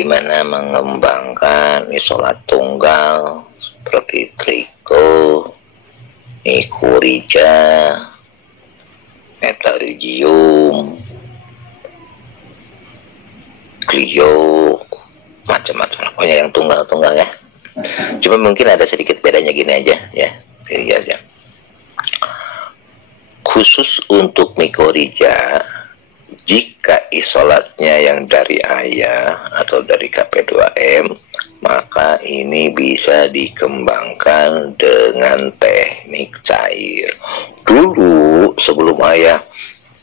gimana mengembangkan isolat tunggal seperti triko, mycorrhiza, metarhizium, clio, macam-macam, pokoknya yang tunggal-tunggal ya. Cuma mungkin ada sedikit bedanya gini aja ya, ini aja. Khusus untuk mycorrhiza, jika isolatnya yang dari ayah atau dari KP2M, maka ini bisa dikembangkan dengan teknik cair. Dulu sebelum ayah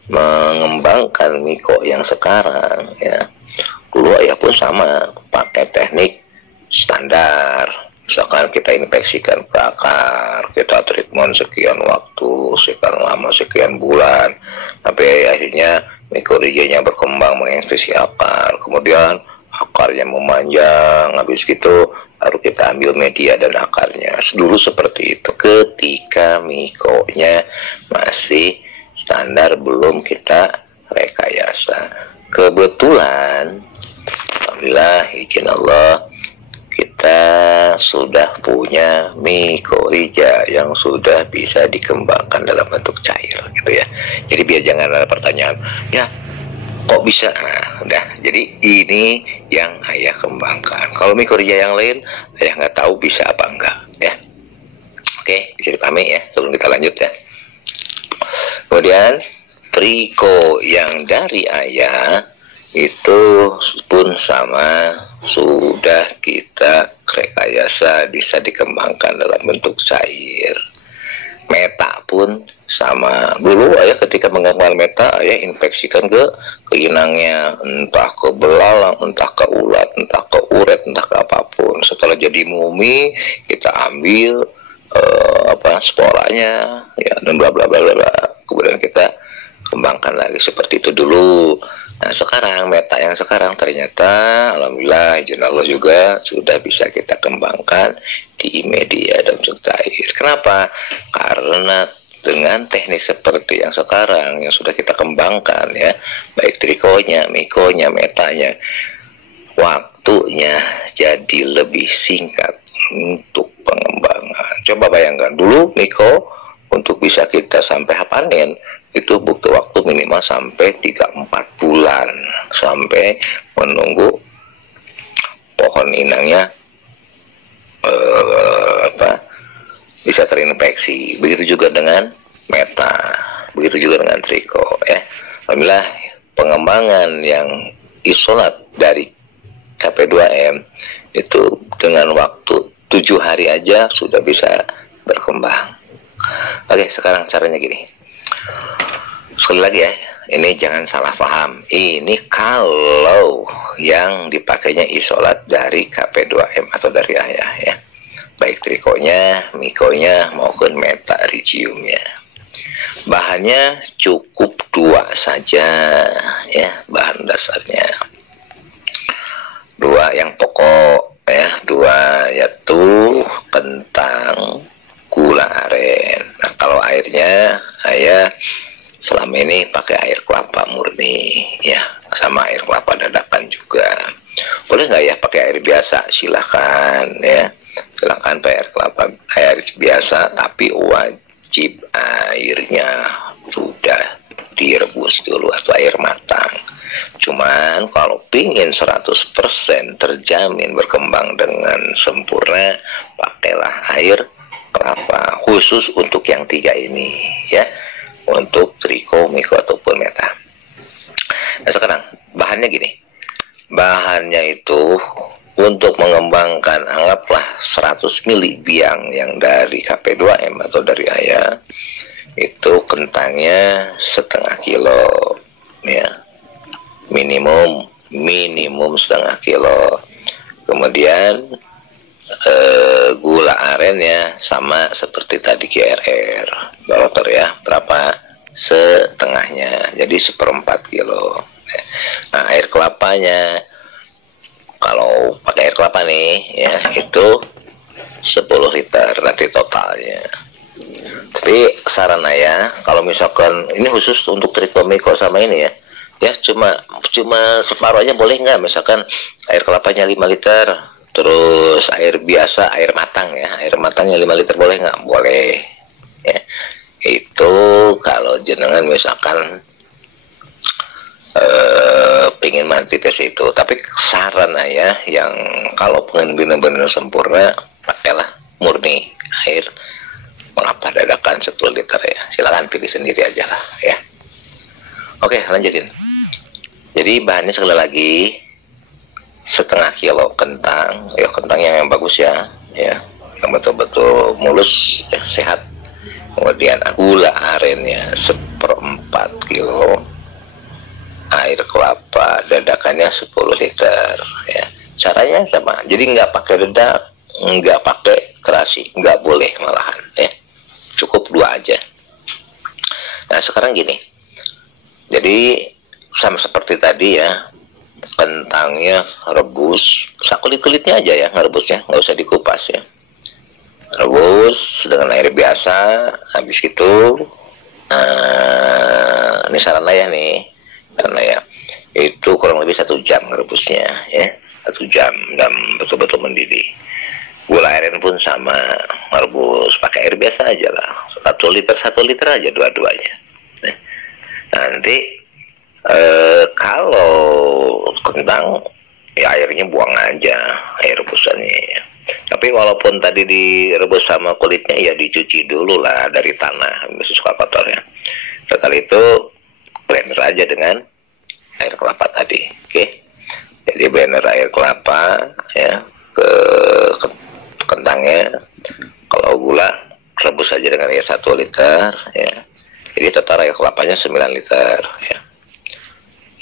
mengembangkan miko yang sekarang ya, dulu ayah pun sama pakai teknik standar. Misalkan kita infeksikan ke akar, kita treatment sekian waktu, sekian lama, sekian bulan, sampai akhirnya mycorrhizanya berkembang menginfeksi akar, kemudian akarnya memanjang, habis gitu baru kita ambil media dan akarnya. Dulu seperti itu ketika mikonya masih standar, belum kita rekayasa. Kebetulan alhamdulillah, izin Allah, kita sudah punya mycorrhiza yang sudah bisa dikembangkan dalam bentuk cair gitu ya. Jadi biar jangan ada pertanyaan, ya kok bisa? Nah, udah. Jadi ini yang ayah kembangkan. Kalau mycorrhiza yang lain, ayah nggak tahu bisa apa enggak ya. Oke, bisa dipahami ya sebelum kita lanjut ya. Kemudian triko yang dari ayah itu pun sama, sudah kita rekayasa bisa dikembangkan dalam bentuk cair. Meta pun sama. Dulu ayah ketika mengembangkan meta, ayah infeksikan ke inangnya, entah ke belalang, entah ke ulat, entah ke uret, entah ke apapun. Setelah jadi mumi, kita ambil sporanya ya, dan bla bla bla bla. Kemudian kita kembangkan lagi seperti itu dulu. Nah sekarang meta yang sekarang ternyata alhamdulillah izin Allah juga sudah bisa kita kembangkan di media dan bentuk cair. Kenapa? Karena dengan teknik seperti yang sekarang yang sudah kita kembangkan ya, baik trikonya, mikonya, metanya, waktunya jadi lebih singkat untuk pengembangan. Coba bayangkan dulu miko untuk bisa kita sampai panen itu butuh waktu minimal sampai 3-4 bulan sampai menunggu pohon inangnya bisa terinfeksi. Begitu juga dengan meta, begitu juga dengan triko ya. Alhamdulillah pengembangan yang isolat dari KP2M itu dengan waktu 7 hari aja sudah bisa berkembang. Oke, sekarang caranya gini. Sekali lagi ya, ini jangan salah paham. Ini kalau yang dipakainya isolat dari KP2M atau dari ayah ya, baik trikonya, mikonya maupun metarhiziumnya. Bahannya cukup 2 saja ya, bahan dasarnya 2 yang pokok ya, 2 yaitu kentang, gula aren. Nah kalau airnya ayah selama ini pakai air kelapa murni ya, sama air kelapa dadakan juga. Boleh nggak ya pakai air biasa? Silahkan ya, silahkan pakai air kelapa, air biasa, tapi wajib airnya sudah direbus dulu atau air matang. Cuman kalau pingin 100% terjamin berkembang dengan sempurna, pakailah air kelapa khusus untuk yang 3 ini ya, untuk triko, miko ataupun meta. Nah sekarang bahannya gini, bahannya itu untuk mengembangkan anggaplah 100 mili biang yang dari KP2M atau dari ayah, itu kentangnya setengah kilo ya, minimum setengah kilo. Kemudian gula arennya sama seperti tadi GRR dokter ya, berapa? Setengahnya, jadi 1/4 kilo. Nah air kelapanya, kalau pakai air kelapa nih ya, itu 10 liter nanti totalnya. Tapi saran ayah, kalau misalkan ini khusus untuk triko miko sama ini ya, Ya, cuma separuh aja boleh nggak? Misalkan air kelapanya 5 liter, terus air biasa, air matang ya, air matangnya 5 liter boleh nggak? Boleh ya. Itu kalau jenengan misalkan pengen mati tes itu. Tapi saran ya, yang kalau pengen benar-benar sempurna, pakailah murni air kelapa dadakan 10 liter ya. Silakan pilih sendiri aja lah ya. Oke, lanjutin. Jadi bahannya sekali lagi setengah kilo kentang, ya kentang yang bagus ya, yang betul-betul mulus, ya, sehat. Kemudian gula arennya 1/4 kilo, air kelapa dadakannya 10 liter ya. Caranya sama, jadi nggak pakai dedak, nggak pakai terasi, nggak boleh malahan ya, cukup 2 aja. Nah sekarang gini, jadi sama seperti tadi ya, kentangnya rebus, sakulit-kulitnya aja ya ngerebusnya, nggak usah dikupas ya. Rebus dengan air biasa, habis itu ini saran saya nih, karena ya itu kurang lebih 1 jam ngerebusnya ya, 1 jam dan betul-betul mendidih. Gula aren pun sama, merebus pakai air biasa aja lah, 1 liter aja dua-duanya. Nanti kalau kentang ya airnya buang aja, air rebusannya ya. Tapi walaupun tadi direbus sama kulitnya ya dicuci dulu lah dari tanah, masih suka kotor ya. Setelah itu blender aja dengan air kelapa tadi, oke? Jadi blender air kelapa ya ke kentangnya. Kalau gula rebus aja dengan air 1 liter ya. Jadi total air kelapanya 9 liter ya.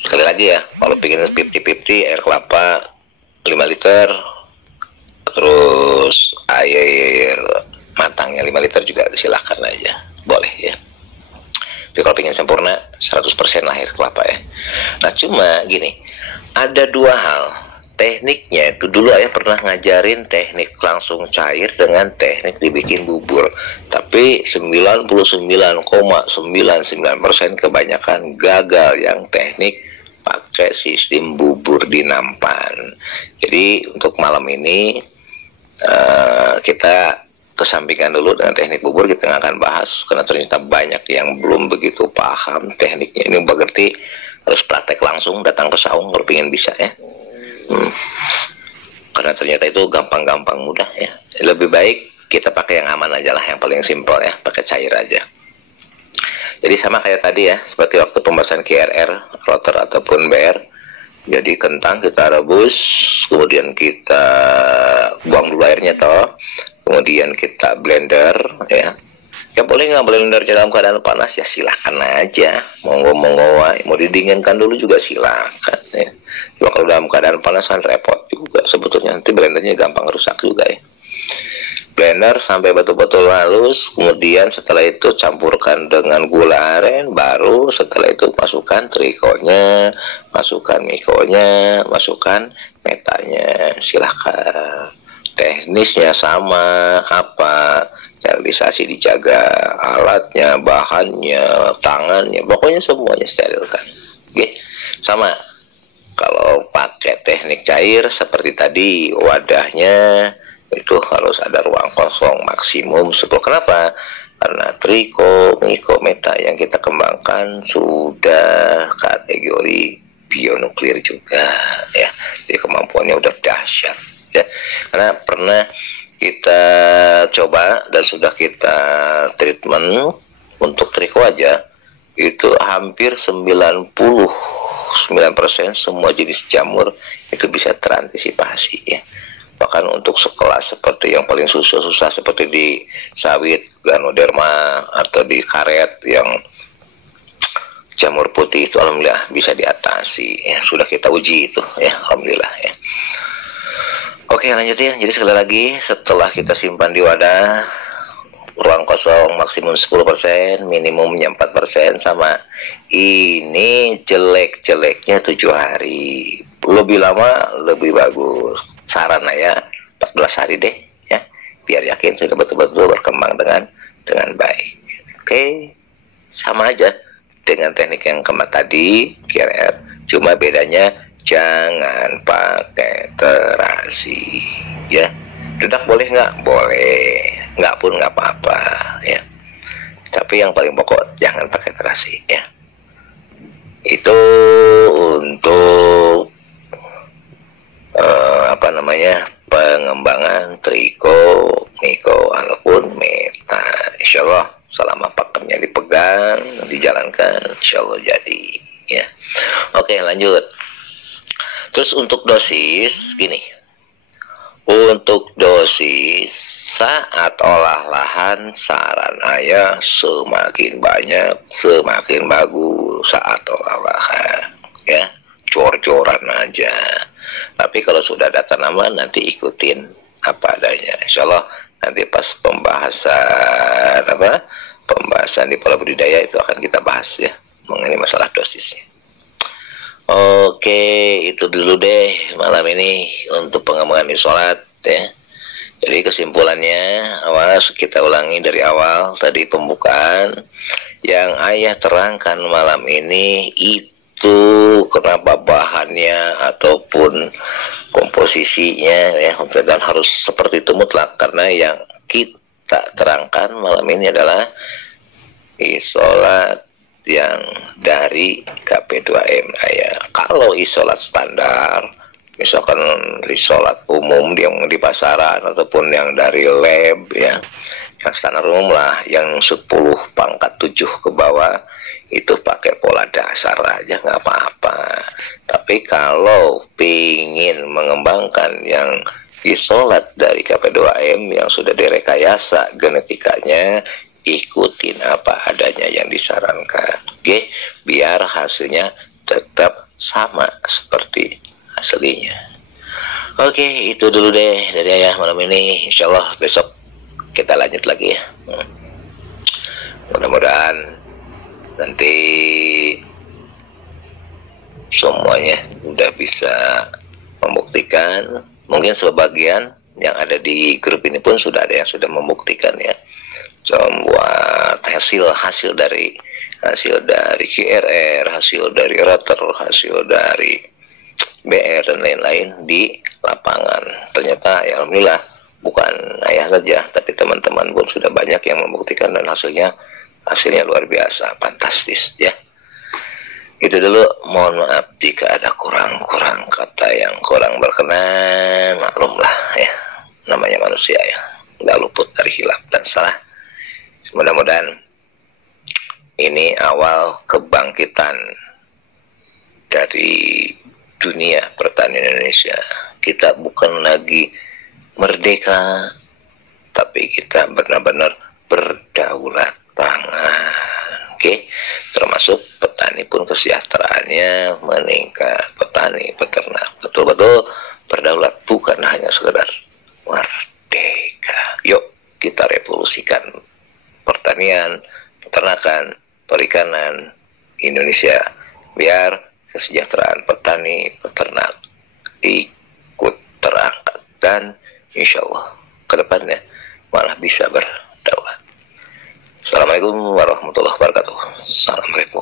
Sekali lagi ya, kalau bikin 50-50, air kelapa 5 liter, terus air matangnya 5 liter juga silahkan aja, boleh ya. Tapi kalau pengen sempurna 100% air kelapa ya. Nah cuma gini, ada 2 hal. Tekniknya itu dulu ayah pernah ngajarin teknik langsung cair dengan teknik dibikin bubur, tapi 99,99% kebanyakan gagal yang teknik pakai sistem bubur di nampan. Jadi untuk malam ini kita kesampingkan dulu dengan teknik bubur, kita nggak akan bahas karena ternyata banyak yang belum begitu paham tekniknya. Ini berarti harus praktek langsung, datang ke saung kalau pengen bisa ya. Karena ternyata itu gampang-gampang mudah ya. Lebih baik kita pakai yang aman aja lah, yang paling simpel ya, pakai cair aja. Jadi sama kayak tadi ya, seperti waktu pembahasan KRR, rotor ataupun BR. Jadi kentang kita rebus, kemudian kita buang dulu airnya toh, kemudian kita blender ya. Ya boleh nggak blender dalam keadaan panas ya, silahkan aja. Monggo mau didinginkan dulu juga silahkan ya. Cuma kalau dalam keadaan panas kan repot juga sebetulnya, nanti blendernya gampang rusak juga ya. Blender sampai betul-betul halus, kemudian setelah itu campurkan dengan gula aren, baru setelah itu masukkan terikonya, masukkan mikonya, masukkan metanya, silahkan. Teknisnya sama, apa, sterilisasi dijaga, alatnya, bahannya, tangannya, pokoknya semuanya sterilkan. Oke, sama. Kalau pakai teknik cair seperti tadi, wadahnya itu harus ada ruang kosong maksimum 10. Kenapa? Karena triko, miko, meta yang kita kembangkan sudah kategori bionuklir juga ya. Jadi kemampuannya udah dahsyat ya. Karena pernah kita coba dan sudah kita treatment untuk triko aja itu hampir 99% semua jenis jamur itu bisa terantisipasi ya. Bahkan untuk sekelas seperti yang paling susah seperti di sawit, ganoderma, atau di karet yang jamur putih itu alhamdulillah bisa diatasi ya. Sudah kita uji itu ya, alhamdulillah ya. Oke lanjut ya. Jadi sekali lagi, setelah kita simpan di wadah, ruang kosong maksimum 10%, minimumnya 4%, sama ini jelek-jeleknya 7 hari, lebih lama lebih bagus. Saran ya 14 hari deh ya, biar yakin sudah betul-betul berkembang dengan baik. Oke, sama aja dengan teknik yang kemarin tadi, QRF. Cuma bedanya jangan pakai terasi, ya. Dedak boleh nggak? Boleh. Nggak pun nggak apa-apa, ya. Tapi yang paling pokok jangan pakai terasi, ya. Itu untuk pengembangan triko, miko, ataupun meta. Insya Allah selama pakemnya dipegang, dijalankan, insya Allah jadi, ya. Oke, lanjut. Terus untuk dosis gini, untuk dosis saat olah lahan, saran ayah semakin banyak semakin bagus saat olah lahan, ya. Cor-coran aja. Tapi kalau sudah ada tanaman, nanti ikutin apa adanya. Insya Allah nanti pas pembahasan di pola budidaya itu akan kita bahas, ya, mengenai masalah dosisnya. Oke, itu dulu deh malam ini untuk pengembangan isolat, ya. Jadi kesimpulannya, awal kita ulangi dari awal tadi pembukaan yang ayah terangkan malam ini itu kenapa bahannya ataupun komposisinya, ya, dan harus seperti itu mutlak, karena yang kita terangkan malam ini adalah isolat yang dari KP2M ayah. Kalau isolat standar, misalkan isolat umum yang di pasaran ataupun yang dari lab, ya, yang standar umum lah, yang 10 pangkat 7 ke bawah, itu pakai pola dasar aja nggak apa-apa. Tapi kalau pingin mengembangkan yang isolat dari KP2M yang sudah direkayasa genetikanya, ikutin apa adanya yang disarankan, oke, biar hasilnya tetap sama seperti aslinya. Oke, itu dulu deh dari ayah malam ini. Insya Allah besok kita lanjut lagi, ya. Mudah-mudahan nanti semuanya udah bisa membuktikan. Mungkin sebagian yang ada di grup ini pun sudah ada yang sudah membuktikan, ya, membuat hasil dari QRR, hasil dari Rotor, hasil dari BR dan lain-lain di lapangan. Ternyata ya alhamdulillah bukan ayah saja, tapi teman-teman pun sudah banyak yang membuktikan dan hasilnya luar biasa, fantastis, ya. Itu dulu, mohon maaf jika ada kurang kata yang kurang berkenan, maklumlah, ya, namanya manusia, ya, nggak luput dari hilaf dan salah. Mudah-mudahan ini awal kebangkitan dari dunia pertanian Indonesia. Kita bukan lagi merdeka, tapi kita benar-benar berdaulat pangan, oke. Termasuk petani pun kesejahteraannya meningkat, petani, peternak, betul-betul berdaulat, bukan hanya sekedar merdeka. Yuk kita revolusikan pertanian, peternakan, perikanan Indonesia, biar kesejahteraan petani, peternak ikut terangkat, dan insya Allah kedepannya malah bisa berdaulat. Assalamualaikum warahmatullahi wabarakatuh. Salam repo.